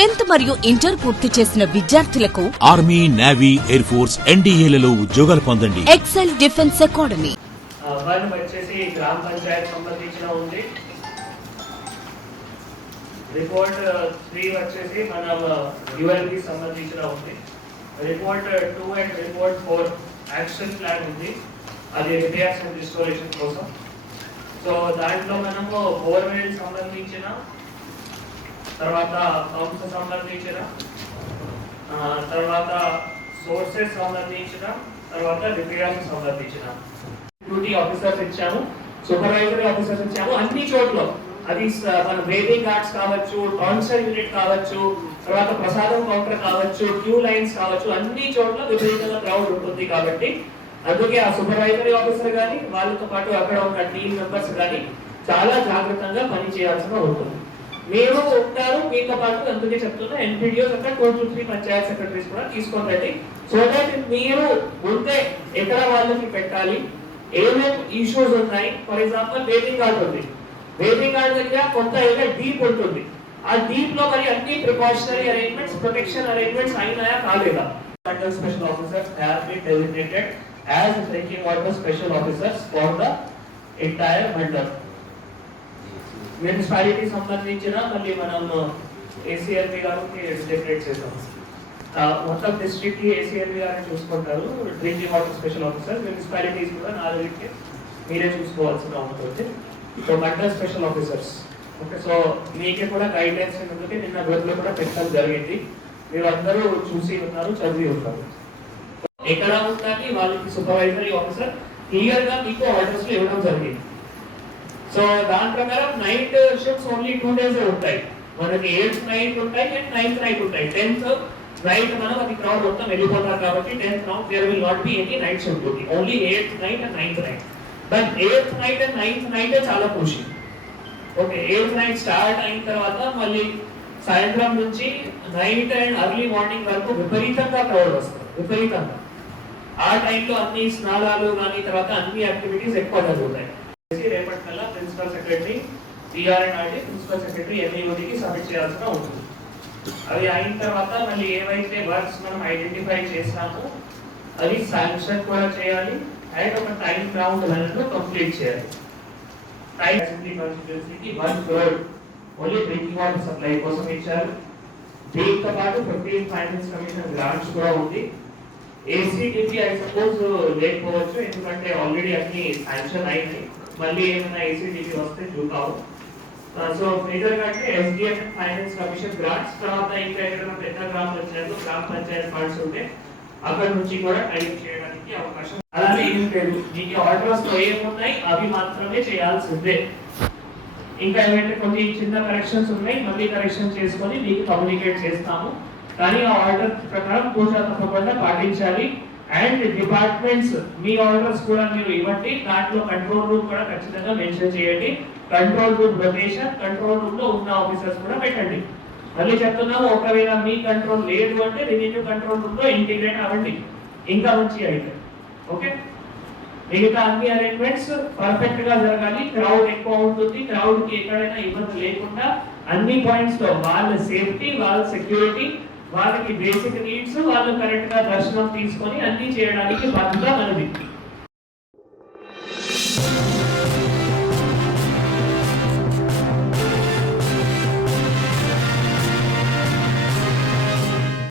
10th మరియు inter పూర్తి చేసిన విద్యార్థులకు ఆర్మీ, నేవీ, ఎయిర్ ఫోర్స్, ఎన్డీఏలలో ఉద్యోగాలు పొందండి. Excel Defence Academy. వచ్చేసి గ్రామ పంచాయత్ సంబంధించిన ఉంది. రిపోర్ట్ 3 వచ్చేసి మనం యుఎల్పి సంబంధించిన ఉంది. Report 2 and report 4 action plan ఉంది. అది రిపేర్స్ అండ్ రిస్టోరేషన్ కోసం. సో దాంట్లో మనము బోర్వెల్ సంబంధించిన, తర్వాత పంప్స్ సంబంధించిన, తర్వాత సోర్సెస్ సంబంధించిన, తర్వాత రిపేర్స్ సంబంధించిన డ్యూటీ ఆఫీసర్స్ ఇచ్చాము, సూపర్వైజరీ ఆఫీసర్స్ ఇచ్చాము. అన్ని చోట్ల అది మన వెయిటింగ్ గార్డ్స్ కావచ్చు, కౌన్సిల్ యూనిట్ కావచ్చు, తర్వాత ప్రసాదం కౌంటర్ కావచ్చు, క్యూ లైన్స్ కావచ్చు, అన్ని చోట్ల విపరీతంగా క్రౌడ్ ఉంటుంది. కాబట్టి అందుకే ఆ సూపర్వైజరీ ఆఫీసర్ కానీ వాళ్ళతో పాటు అక్కడ ఉన్న టీమ్ మెంబర్స్ కానీ చాలా జాగ్రత్తగా పని చేయాల్సిన ఉంటుంది. మీరు ఉంటారు మీతో పాటు, అందుకే చెప్తున్నా ఎన్పీడీఓస్ అంటే 2 to 3 పంచాయత్ సెక్రటరీస్ కూడా తీసుకోండి. సో దట్ మీరు ముందే ఎక్కడ వాళ్ళకి పెట్టాలి, ఏమేమి ఇష్యూస్ ఉన్నాయి. ఫర్ ఎగ్జాంపుల్ వెయిటింగ్ గార్డ్ ఉంది, వెయిటింగ్ గార్డ్ దగ్గర కొంత ఏదో డీప్ ఉంటుంది. ఆ డీప్ లో మరి అన్ని ప్రికాషనరీ అరేంజ్మెంట్స్, ప్రొటెక్షన్ అరేంజ్మెంట్స్ అయినాయా కాలేదా. Mandal special officers have been designated as drinking water special officers for the entire mandal. Municipality సంబంధించిన మళ్ళీ మనం ఏసీఎల్వి గారికి డెసిగ్నేట్ చేసాం. మొత్తం డిస్ట్రిక్ట్ కి ఏసీఎల్వి గారిని చూసుకుంటారు, drinking water special officer. Municipalities కూడా 4కి మీరే చూసుకోవాల్సిన ఉంటుంది. So mandal special officers. Okay, so మీకే కూడా గైడ్లైన్స్ ఎందుకంటే నిన్న గ్రూప్లో కూడా పెట్టడం జరిగింది. మీరు అందరూ చూసి ఉన్నారు, చదివి ఉంటారు. ఎక్కడ ఉండాలి వాళ్ళకి సూపర్వైజరీ ఆఫీసర్ క్లియర్ గా మీకు ఆర్డర్స్ ఇవ్వడం జరిగింది. సో దాని ప్రకారం నైట్ షిఫ్ట్స్ ఓన్లీ 2 days ఉంటాయి. మనకి 8th నైట్ ఉంటాయి అండ్ 9th నైట్ ఉంటాయి. 10th నైట్ మనం అది క్రౌడ్ మొత్తం వెళ్ళిపోతారు కాబట్టి 10th night there will not be any night shift duty, only 8th night and 9th night. But 8th night and 9th night చాలా ఖుషి. ఓకే, 8th నైట్ స్టార్ట్ అయిన తర్వాత మళ్ళీ సాయంత్రం నుంచి నైట్ అండ్ అర్లీ మార్నింగ్ వరకు విపరీతంగా క్రౌడ్ వస్తారు, విపరీతంగా. ఆ టైంలో అన్ని స్నానాలు కానీ తర్వాత అన్ని యాక్టివిటీస్ ఎక్కువ జరుగుతాయి. రేపటి కల్లా ప్రిన్సిపల్ సెక్రటరీ, టీఆర్ఎన్ఆర్డి ప్రిన్సిపల్ సెక్రటరీ ఎన్ఈఓడికి సబ్మిట్ చేయాల్సిన ఉంటుంది. అవి అయిన తర్వాత మళ్ళీ ఏవైతే వర్క్స్ మనం ఐడెంటిఫై చేస్తామో అవి శాంక్షన్ కూడా చేయాలి అండ్ ఒక టైం రౌండ్ వరకు కంప్లీట్ చేయాలి. టైం అసెంబ్లీ కాన్స్టిట్యుయెన్సీకి 1 crore only drinking water supply కోసం ఇచ్చారు. దీంతో పాటు 15 ఫైనాన్స్ కమిషన్ గ్రాంట్స్ కూడా ఉంది. ఏసీడీపీ ఐ సపోజ్ లేకపోవచ్చు, ఎందుకంటే ఆల్రెడీ అన్ని శాంక్షన్ అయింది. మళ్ళీ ఏమైనా ఏసీడీపీ వస్తే చూద్దాము. సో మేజర్ గా అంటే SDM and finance commission grants, తర్వాత ఇంకా ఏదైనా పెద్ద గ్రామ పంచాయత్ ఫండ్స్ ఉంటే అక్కడ నుంచి కూడా టైప్ చేయడానికి అవకాశం. అలానే మీకు ఆర్డర్స్ లో ఏమున్నాయి అవి మాత్రమే చేయాల్సిందే. ఇంకా ఏమంటే కొన్ని చిన్న కరెక్షన్స్ ఉన్నాయి, మళ్ళీ కరెక్షన్ చేసుకొని మీకు కమ్యూనికేట్ చేస్తాము. కానీ ఆ ఆర్డర్ ప్రకారం పూర్తిగా తప్పకుండా పాటించాలి. అండ్ డిపార్ట్మెంట్స్ మీ ఆర్డర్స్ కూడా మీరు ఇవ్వండి. దాంట్లో కంట్రోల్ రూమ్ కూడా ఖచ్చితంగా మెన్షన్ చేయండి. Control room location, control room లో ఉన్న ఆఫీసర్స్ కూడా పెట్టండి. మళ్ళీ చెప్తున్నాము, ఒకవేళ మీ కంట్రోల్ లేదు అంటే రెవెన్యూ కంట్రోల్ రూమ్ లో ఇంటిగ్రేట్ అవ్వండి, ఇంకా మంచి అయితే. ఓకే, మిగతా అన్ని అరేంజ్మెంట్స్ పర్ఫెక్ట్ గా జరగాలి. క్రౌడ్ ఎక్కువ ఉంటుంది, క్రౌడ్ కి ఎక్కడైనా ఇబ్బంది లేకుండా అన్ని పాయింట్స్ లో వాళ్ళ సేఫ్టీ, వాళ్ళ సెక్యూరిటీ, వాళ్ళకి బేసిక్ నీడ్స్, వాళ్ళు కరెక్ట్ గా దర్శనం తీసుకొని అన్ని చేయడానికి బాధ్యత మనది.